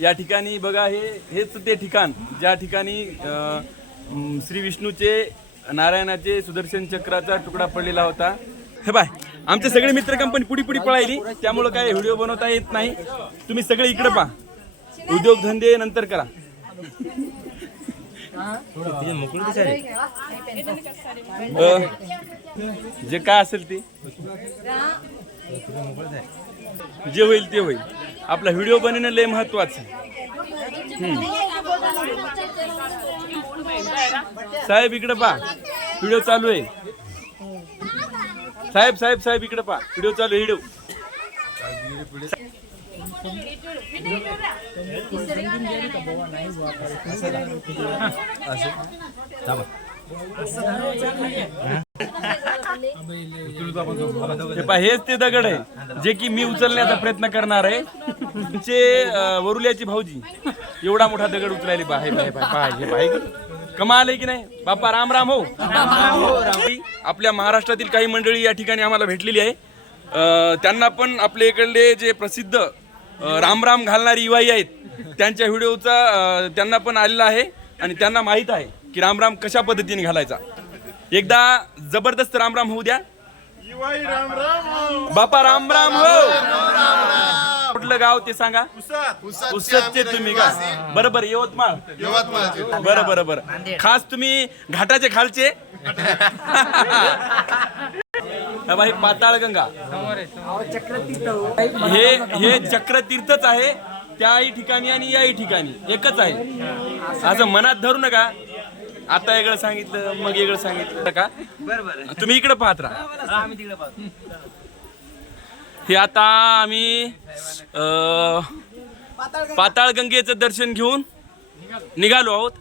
या ठिकाणी बघा हेच ते ठिकाण ज्या ठिकाणी श्री विष्णूचे नारायणाचे सुदर्शन चक्राचा तुकडा पडलेला होता. हे बाय आमचे सगळे मित्र कंपनी पुढी पळायली, त्यामुळे काय व्हिडिओ बनवता येत नाही. तुम्ही सगळे इकडे पहा, उद्योगधंदे नंतर करा. जे काय असेल ते जे होईल ते होईल. आपला व्हिडिओ बनवणं लय महत्वाचं आहे. साहेब इकडे पहा, व्हिडिओ चालू आहे. साहेब साहेब साहेब इकडे पहा, व्हिडिओ चालू आहे. व्हिडिओ हेच ते दगड आहे जे की मी उचलण्याचा प्रयत्न करणार आहे. तुमचे वरुल्याची भाऊजी एवढा मोठा दगड उचलायले पाहिजे. कमाल आहे की नाही बापा. राम राम हो. आपल्या महाराष्ट्रातील काही मंडळी या ठिकाणी आम्हाला भेटलेली आहे. त्यांना पण आपल्या इकडले जे प्रसिद्ध राम राम घालणारी युवाई आहेत त्यांच्या व्हिडिओचा त्यांना पण आलेला आहे आणि त्यांना माहीत आहे की राम राम कशा पद्धतीने घालायचा. एकदा जबरदस्त राम राम होऊ द्या. बापा राम राम हो. कुठलं गाव ते सांगा. उसतचे तुम्ही का. बरोबर यवतमाळ. बरं बरं बरं. खास तुम्ही घाटाचे खालचे. हे पाताळगंगा हे चक्रतीर्थच आहे. त्याही ठिकाणी आणि याही ठिकाणी एकच आहे. असं मनात धरू नका. आता वेगळं सांगितलं मग वेगळं सांगितलं का. तुम्ही इकडे पाहत राहा. हे आता आम्ही पाताळगंगेचं दर्शन घेऊन निघालो आहोत.